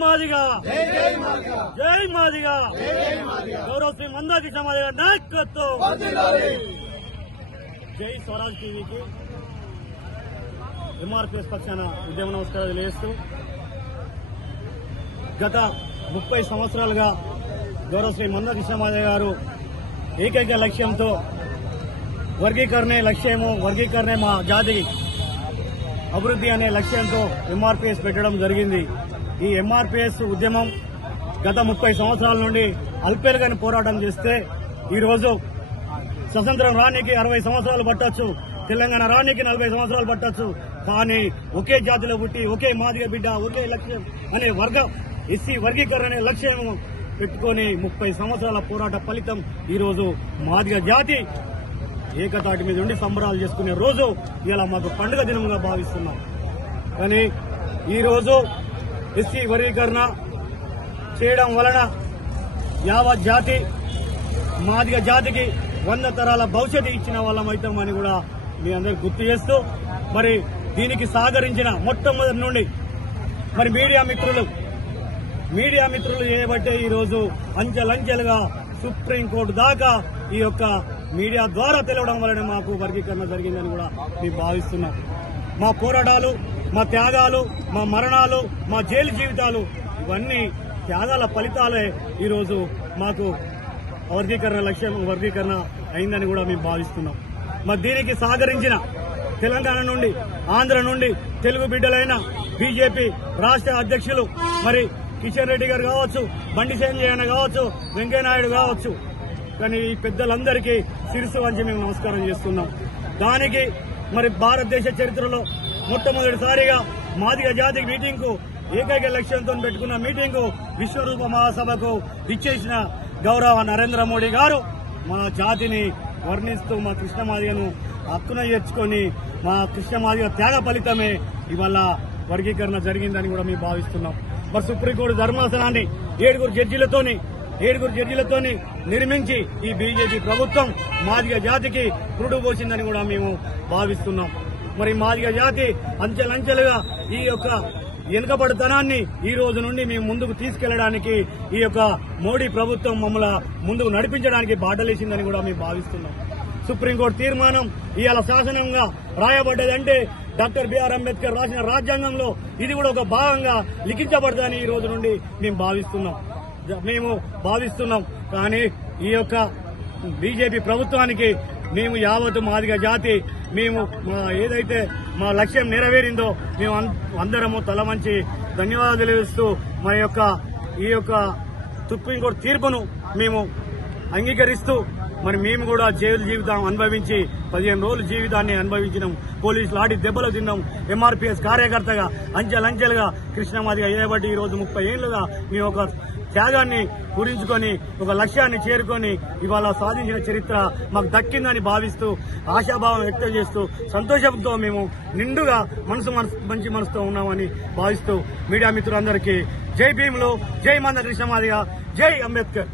మాదిగా జై మాదిగా గౌరవ శ్రీ మందా కృష్ణమాదిగ నాయకత్వం జై స్వరాజ్ టీవీకి ఎంఆర్పీఎస్ పక్షాన ఉద్యమ నమస్కారాలు తెలియజేస్తూ గత 30 సంవత్సరాలుగా గౌరవ శ్రీ మందా కృష్ణమాదిగ గారు ఏకైక లక్ష్యంతో వర్గీకరణే లక్ష్యము, వర్గీకరణే మా జాతి అభివృద్ధి అనే లక్ష్యంతో ఎంఆర్పీఎస్ పెట్టడం జరిగింది. ఈ ఎంఆర్పీఎస్ ఉద్యమం గత 30 సంవత్సరాల నుండి అల్పేరుగాని పోరాటం చేస్తే ఈరోజు స్వతంత్రం రానికి 60 సంవత్సరాలు పట్టొచ్చు, తెలంగాణ రానికి 40 సంవత్సరాలు పట్టొచ్చు. కానీ ఒకే జాతిలో పుట్టి ఒకే మాదిగ బిడ్డ ఒకే లక్ష్యం అనే ఎస్సీ వర్గీకరణ అనే లక్ష్యం పెట్టుకుని 30 సంవత్సరాల పోరాట ఫలితం ఈరోజు మాదిగ జాతి ఏకతాటి మీద ఉండి సంబరాలు చేసుకునే రోజు ఇలా మాకు పండుగ దినంగా భావిస్తున్నాం. కానీ ఈరోజు ఎస్సీ వర్గీకరణ చేయడం వలన యావత్ జాతి మాదిగ జాతికి 100 తరాల భవిష్యత్తు ఇచ్చిన వాళ్ళమైతామని కూడా మీ అందరికి గుర్తు చేస్తూ, మరి దీనికి సహకరించిన మొట్టమొదటి నుండి మరి మీడియా మిత్రులు చేయబట్టే ఈరోజు అంచెలంచెలుగా సుప్రీంకోర్టు దాకా ఈ యొక్క మీడియా ద్వారా తెలవడం వలన మాకు వర్గీకరణ జరిగిందని కూడా మేము భావిస్తున్నాం. మా పోరాటాలు, మా త్యాగాలు, మా మరణాలు, మా జైలు జీవితాలు ఇవన్నీ త్యాగాల ఫలితాలే ఈరోజు మాకు వర్గీకరణ అయిందని కూడా మేము భావిస్తున్నాం. మరి దీనికి సహకరించిన తెలంగాణ నుండి, ఆంధ్ర నుండి తెలుగు బిడ్డలైన బీజేపీ రాష్ట్ర అధ్యక్షులు మరి కిషన్ రెడ్డి గారు కావచ్చు, బండి సంజయ్ కావచ్చు, వెంకయ్యనాయుడు కావచ్చు, కానీ ఈ పెద్దలందరికీ శిరస్సు వంచి మేము నమస్కారం చేస్తున్నాం. దానికి మరి భారతదేశ చరిత్రలో మొట్టమొదటిసారిగా మాదిగ జాతికి మీటింగ్ కు ఏకైక లక్ష్యంతో పెట్టుకున్న మీటింగ్ విశ్వరూప మహాసభకు ఇచ్చేసిన గౌరవ నరేంద్ర మోడీ గారు మా జాతిని వర్ణిస్తూ మా కృష్ణమాదిగను హక్కున చేర్చుకొని మా కృష్ణమాదిగ త్యాగ ఫలితమే ఇవాళ వర్గీకరణ జరిగిందని కూడా మేము భావిస్తున్నాం. మరి సుప్రీంకోర్టు ధర్మాసనాన్ని 7 జడ్జీలతోని నిర్మించి ఈ బీజేపీ ప్రభుత్వం మాదిగ జాతికి పురుడు పోసిందని కూడా మేము భావిస్తున్నాం. మరి మాదిగ జాతి అంచెలంచెలుగా ఈ యొక్క వెనుకబడితనాన్ని ఈ రోజు నుండి మేము ముందుకు తీసుకెళ్లడానికి ఈ యొక్క మోడీ ప్రభుత్వం మమ్మల్ని ముందుకు నడిపించడానికి బాటలేసిందని కూడా మేము భావిస్తున్నాం. సుప్రీంకోర్టు తీర్మానం ఇవాళ శాసనంగా రాయబడ్డదంటే డాక్టర్ బిఆర్ అంబేద్కర్ రాసిన రాజ్యాంగంలో ఇది కూడా ఒక భాగంగా లిఖించబడదని ఈ రోజు నుండి మేము భావిస్తున్నాం. కానీ ఈ యొక్క బీజేపీ ప్రభుత్వానికి మేము యావత్ మాదిగ జాతి మేము ఏదైతే మా లక్ష్యం నెరవేరిందో మేము అందరము తల వంచి ధన్యవాదాలు తెలియజేస్తూ ఈ యొక్క సుప్రీంకోర్టు తీర్పును మేము అంగీకరిస్తూ మరి మేము కూడా జైలు జీవితం అనుభవించి 15 రోజుల జీవితాన్ని అనుభవించినాం. పోలీసులు ఆడి దెబ్బలు తిన్నాం. ఎంఆర్పీఎస్ కార్యకర్తగా అంచెలంచెలుగా కృష్ణమాదిగ చేయబట్టి ఈ రోజు 30 ఏళ్లుగా మేము ఒక త్యాగాన్ని గురించుకొని ఒక లక్ష్యాన్ని చేరుకొని ఇవాళ సాధించిన చరిత్ర మాకు దక్కిందని భావిస్తూ ఆశాభావం వ్యక్తం చేస్తూ సంతోషంతో మేము నిండుగా మంచి మనసుతో ఉన్నామని భావిస్తూ మీడియా మిత్రులందరికీ జై భీములు, జై మంద కృష్ణమాదిగ, జై అంబేద్కర్.